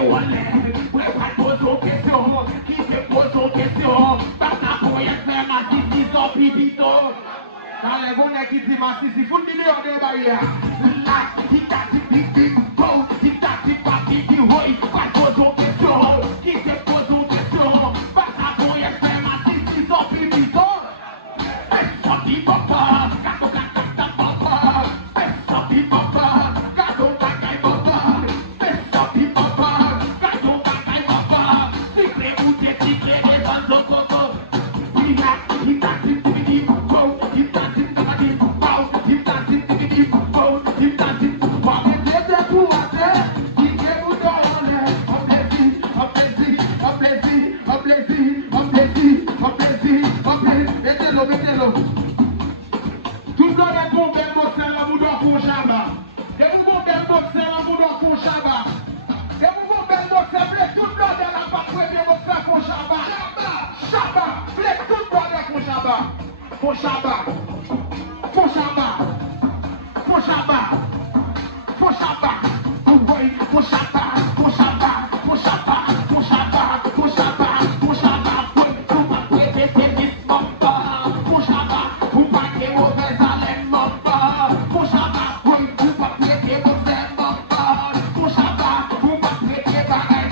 Ouais, pas de pose aux questions, qui se pose aux questions. Pas ta pour y faire ma sissi sans pipito. Allez, bon, qui dit ma sissi, faut le million de barrières. La, tic-tac, tic-tic, oh, tic-tac, tic-tac, tic-tic, oui, pas de pose aux questions, qui se pose aux questions. Pas ta pour y faire ma sissi sans pipito. Sorti papa, gato cacata papa, sorti papa, gato cacai papa, sorti papa, gato cacai papa, tigre bute tigre de banzo coco, hita hita tibidi go, hita tibidi go, hita tibidi go, hita tibidi go, hita tuate, tigre budo ole, oblezi, oblezi, oblezi, oblezi, oblezi, oblezi, oblezi, betelo, betelo. Tout le monde est bon, bel boxer, la moudon pour Chaba. Et vous, bon, bel boxer, la moudon pour Chaba. Et vous, bon, bel boxer, blé, tout le monde est là, pas pour bien boxer pour Chaba. Chaba, blé, tout le monde est pour Chaba. Pour Chaba. Pour Chaba. Pour Chaba. Pour Chaba. Pour Chaba. Pour Chaba. Pour Chaba. Pour Chaba. Pour Chaba. Pour Chaba. Pour pas prêter tes disques, pour Chaba. Pour pas que mauvais haleine, pour Chaba. Pour pas prêter mauvais pour Chaba. Pour pas prêter pareil,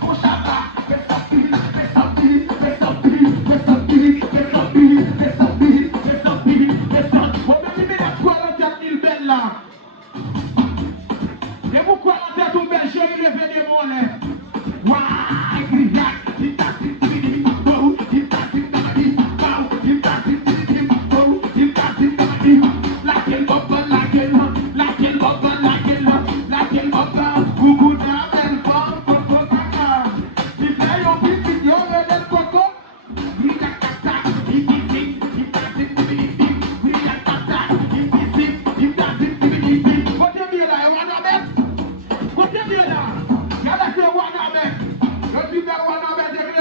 pour Chaba. Fais ça pile, fais ça pile, fais ça pile, fais ça pile, fais ça pile, fais ça pile, fais ça pile, fais ça pile. On va dire la 44 000 belles là. Et vous croyez en tête au berger, il est venu mon lait. Why, grillac, il t'a dit, go, il t'a dit, go, il t'a dit, go, il t'a dit, laquelle bobonne, laquelle bobonne, gougou de belle femme, coco caca. Il fait un petit vidéo, le coco. Oui, la cata, il dit, il t'a dit, oui, la cata, il dit, il t'a dit, côté bien là, on va mettre. Côté bien là, il y a la que on va mettre. Le plus bel on va mettre.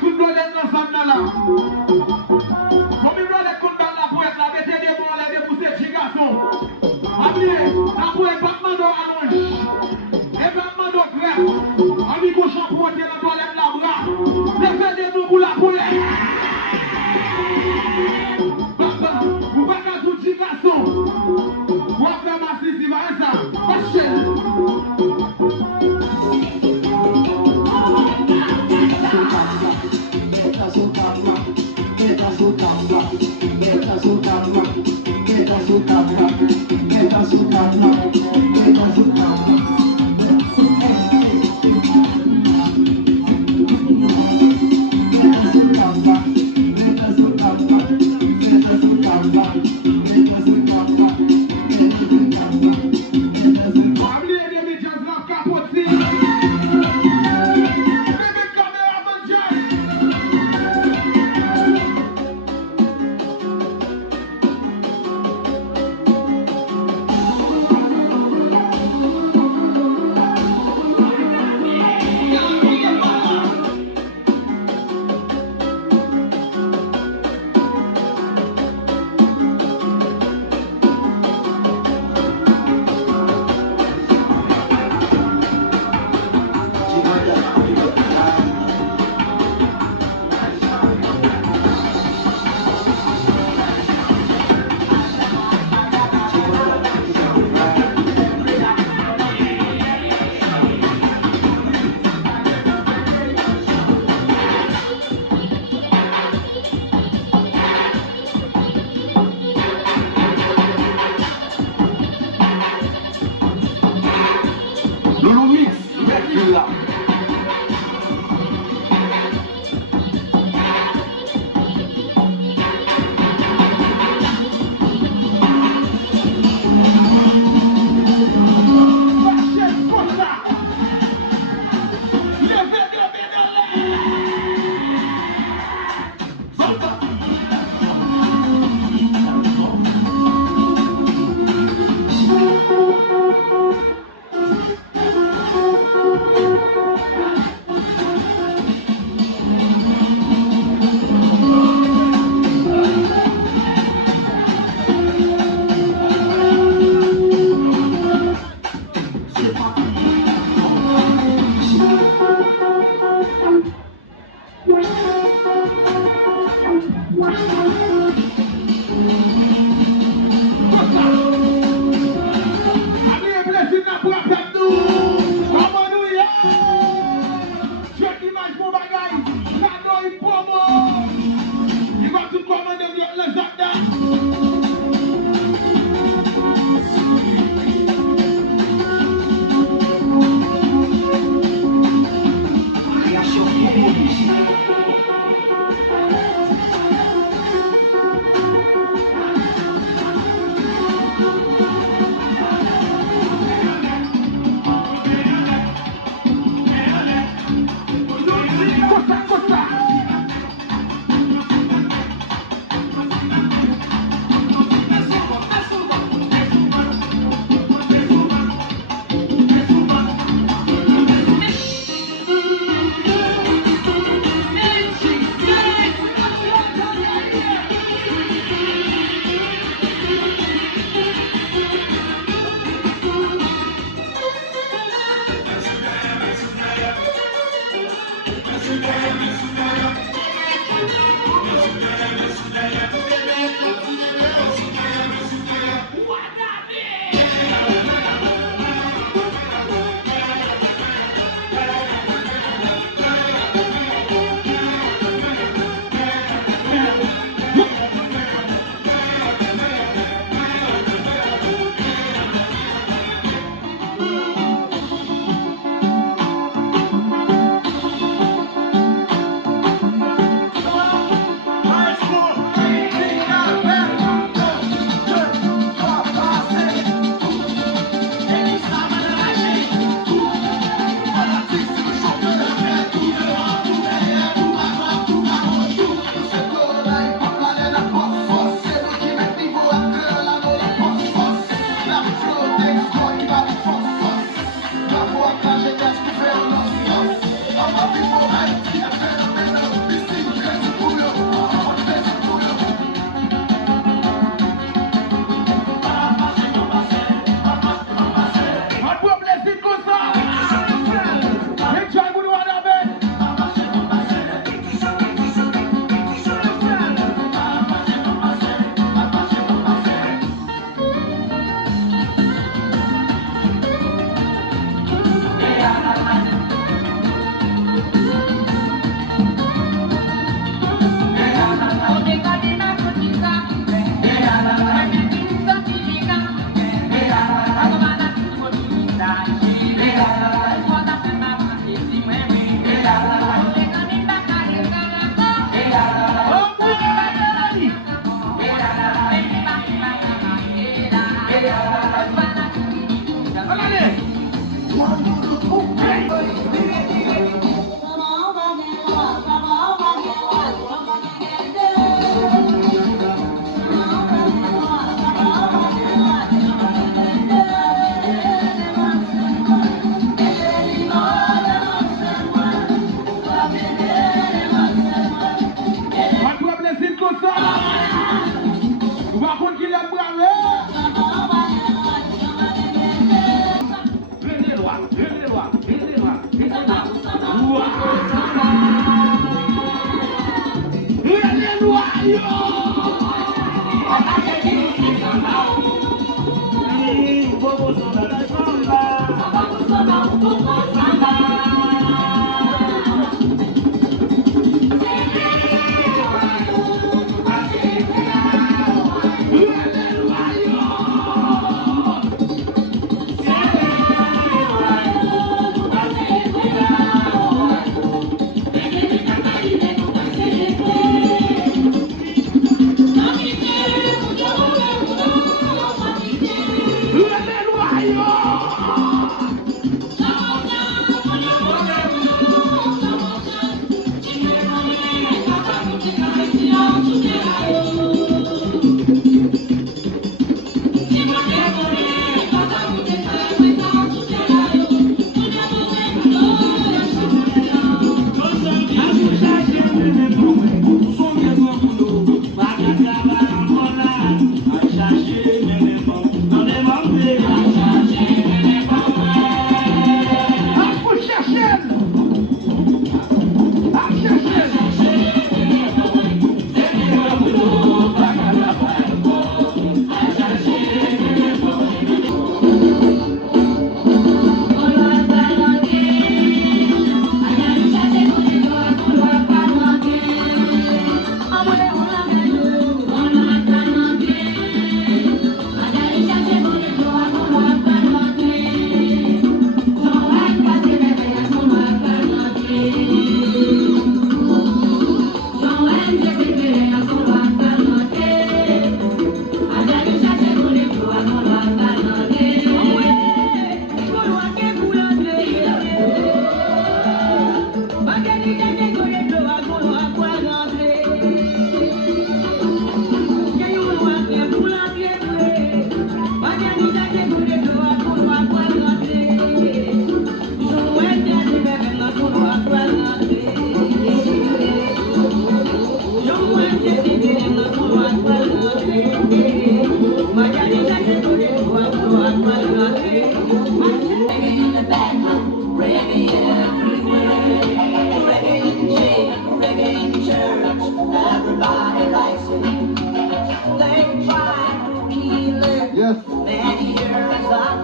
tout le monde dans la zone là. Comme il doit être content la poète, la bête des mots, la déboussée, petit garçon. Appelez, la poète, pas de à l'ouest. Et pas de greffe. Ami gauche en poitiers, la toilette, la bras. Les faits des mots pour la poète. Papa, vous pas qu'à tout petit garçon. Vous avez fait ma fille, c'est pas ça.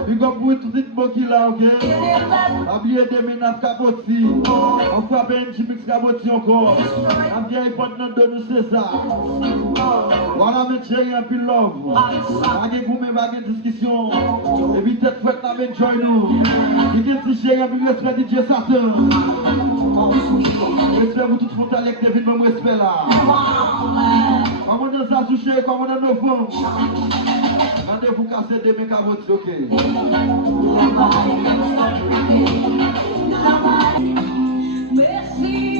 Big up with the Bokila, okay? I'm here, they mean I've Caboti. I'm frapping Chimix Caboti encore. I'm here, but not done to say ça. Voilà, mais j'ai un peu love. Agé pour me baguer discussion. Et vite, cette fête, là, mais join nous. Il y a petit chien, un peu respect DJ Satan. J'espère que vous tous font avec David, mais moi, respect là. Comment on a ça touché, comment on a nos fonds. Rendez-vous casser des mecs à votre ok. Merci.